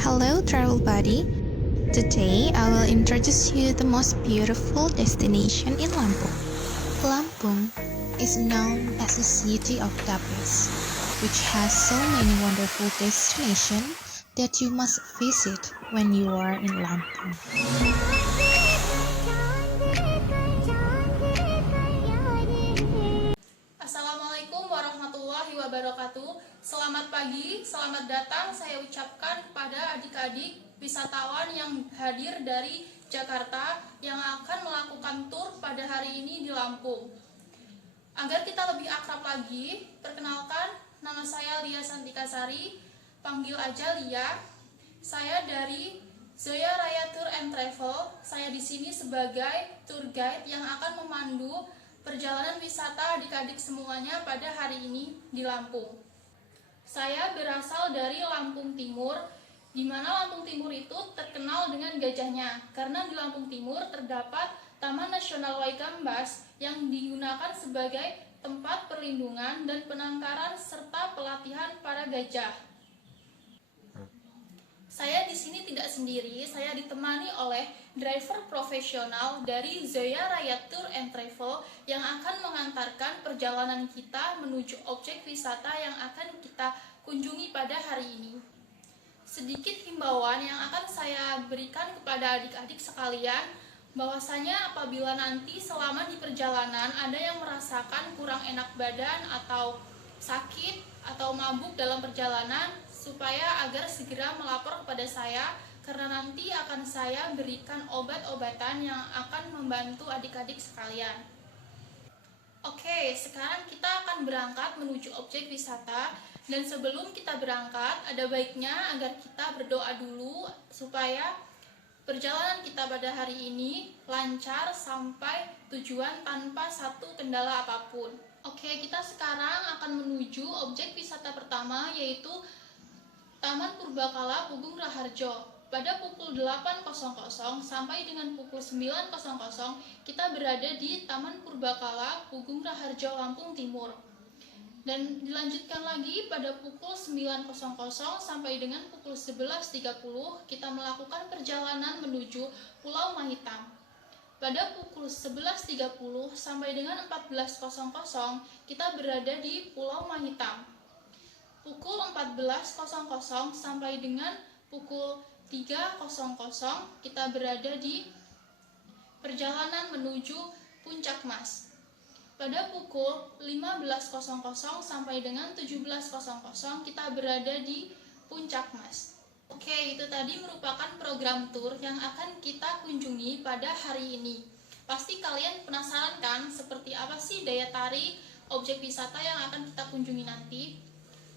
Hello, travel buddy. Today, I will introduce you the most beautiful destination in Lampung. Lampung is known as the city of gapes, which has so many wonderful destinations that you must visit when you are in Lampung. Assalamualaikum warahmatullahi wabarakatuh. Selamat pagi, selamat datang saya ucapkan kepada adik-adik wisatawan yang hadir dari Jakarta yang akan melakukan tur pada hari ini di Lampung. Agar kita lebih akrab lagi, perkenalkan, nama saya Lia Santikasari, panggil aja Lia. Saya dari Zoya Raya Tour and Travel. Saya di sini sebagai tour guide yang akan memandu perjalanan wisata adik-adik semuanya pada hari ini di Lampung. Saya berasal dari Lampung Timur, di mana Lampung Timur itu terkenal dengan gajahnya, karena di Lampung Timur terdapat Taman Nasional Waikambas yang digunakan sebagai tempat perlindungan dan penangkaran serta pelatihan para gajah. Saya di sini tidak sendiri, saya ditemani oleh driver profesional dari Zoya Raya Tour and Travel yang akan mengantarkan perjalanan kita menuju objek wisata yang akan kita kunjungi pada hari ini. Sedikit himbauan yang akan saya berikan kepada adik-adik sekalian, bahwasanya apabila nanti selama di perjalanan ada yang merasakan kurang enak badan atau sakit atau mabuk dalam perjalanan, supaya agar segera melapor kepada saya, karena nanti akan saya berikan obat-obatan yang akan membantu adik-adik sekalian. Oke, sekarang kita akan berangkat menuju objek wisata, dan sebelum kita berangkat, ada baiknya agar kita berdoa dulu supaya perjalanan kita pada hari ini lancar sampai tujuan tanpa satu kendala apapun. Oke, kita sekarang akan menuju objek wisata pertama, yaitu Taman Purbakala Pugung Raharjo. Pada pukul 8.00 sampai dengan pukul 9.00 kita berada di Taman Purbakala Pugung Raharjo, Lampung Timur. Dan dilanjutkan lagi pada pukul 9.00 sampai dengan pukul 11.30 kita melakukan perjalanan menuju Pulau Mahitam. Pada pukul 11.30 sampai dengan 14.00 kita berada di Pulau Mahitam. Pukul 14.00 sampai dengan pukul 3.00 kita berada di perjalanan menuju Puncak Mas. Pada pukul 15.00 sampai dengan 17.00 kita berada di Puncak Mas. Oke, itu tadi merupakan program tur yang akan kita kunjungi pada hari ini. Pasti kalian penasaran kan seperti apa sih daya tarik objek wisata yang akan kita kunjungi nanti?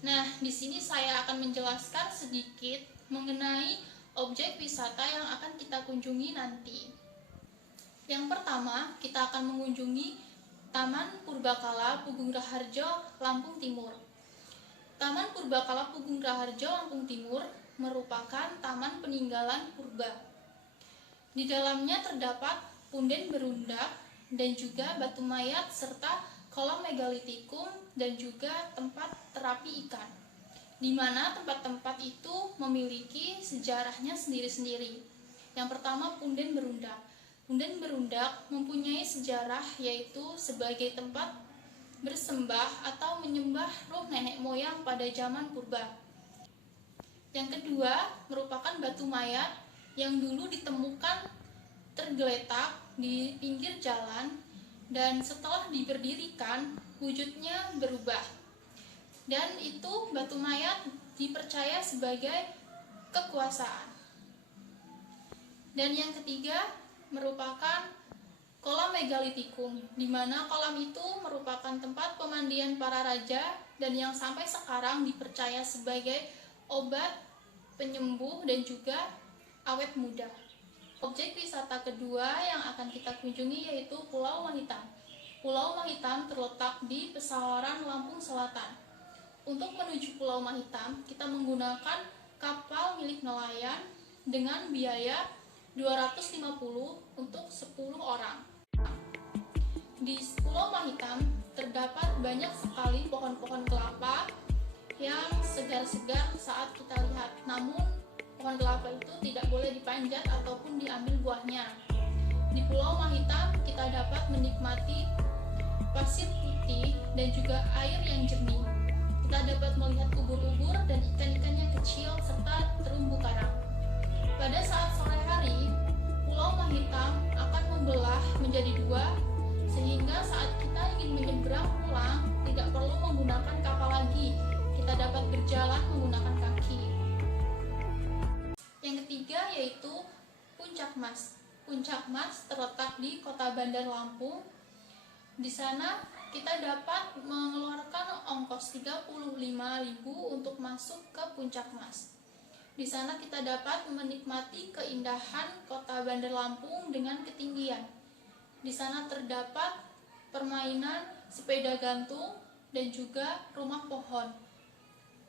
Nah, di sini saya akan menjelaskan sedikit mengenai objek wisata yang akan kita kunjungi nanti. Yang pertama, kita akan mengunjungi Taman Purbakala Pugung Raharjo, Lampung Timur. Taman Purbakala Pugung Raharjo, Lampung Timur merupakan taman peninggalan purba. Di dalamnya terdapat punden berundak dan juga batu mayat serta kolam megalitikum dan juga tempat terapi ikan, di mana tempat-tempat itu memiliki sejarahnya sendiri-sendiri. Yang pertama, punden berundak. Punden berundak mempunyai sejarah, yaitu sebagai tempat bersembah atau menyembah roh nenek moyang pada zaman purba. Yang kedua, merupakan batu mayat yang dulu ditemukan tergeletak di pinggir jalan, dan setelah diberdirikan wujudnya berubah, dan itu batu mayat dipercaya sebagai kekuasaan. Dan yang ketiga merupakan kolam megalitikum, di mana kolam itu merupakan tempat pemandian para raja dan yang sampai sekarang dipercaya sebagai obat penyembuh dan juga awet muda. Objek wisata kedua yang akan kita kunjungi yaitu Pulau Mahitam. Pulau Mahitam terletak di Pesawaran, Lampung Selatan. Untuk menuju Pulau Mahitam, kita menggunakan kapal milik nelayan dengan biaya 250 untuk 10 orang. Di Pulau Mahitam terdapat banyak sekali pohon-pohon kelapa yang segar-segar saat kita lihat. Namun pohon kelapa itu tidak boleh dipanjat ataupun diambil buahnya. Di Pulau Mahitam kita dapat menikmati pasir putih dan juga air yang jernih. Kita dapat melihat ubur-ubur dan ikan-ikan yang kecil serta terumbu karang. Pada saat sore hari, Pulau Mahitam akan membelah menjadi dua, sehingga saat kita ingin menyeberang pulang tidak perlu menggunakan kapal lagi. Kita dapat berjalan menggunakan kaki. Yang ketiga yaitu Puncak Mas. Puncak Mas terletak di Kota Bandar Lampung. Di sana kita dapat mengeluarkan ongkos 35.000 untuk masuk ke Puncak Mas. Di sana kita dapat menikmati keindahan Kota Bandar Lampung dengan ketinggian. Di sana terdapat permainan sepeda gantung dan juga rumah pohon.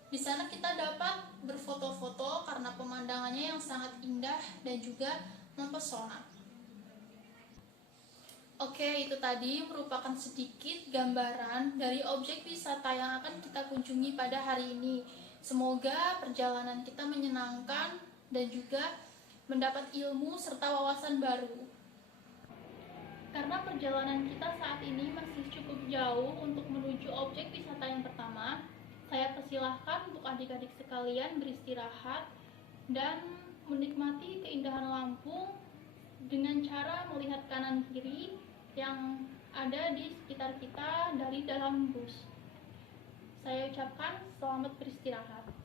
Di sana kita dapat berfoto-foto karena pemandangannya yang sangat indah dan juga mempesona. Oke, itu tadi merupakan sedikit gambaran dari objek wisata yang akan kita kunjungi pada hari ini. Semoga perjalanan kita menyenangkan dan juga mendapat ilmu serta wawasan baru. Karena perjalanan kita saat ini masih cukup jauh untuk menuju objek wisata yang pertama, saya persilahkan untuk adik-adik sekalian beristirahat dan menikmati keindahan Lampung dengan cara melihat kanan kiri yang ada di sekitar kita dari dalam bus. Saya ucapkan selamat beristirahat.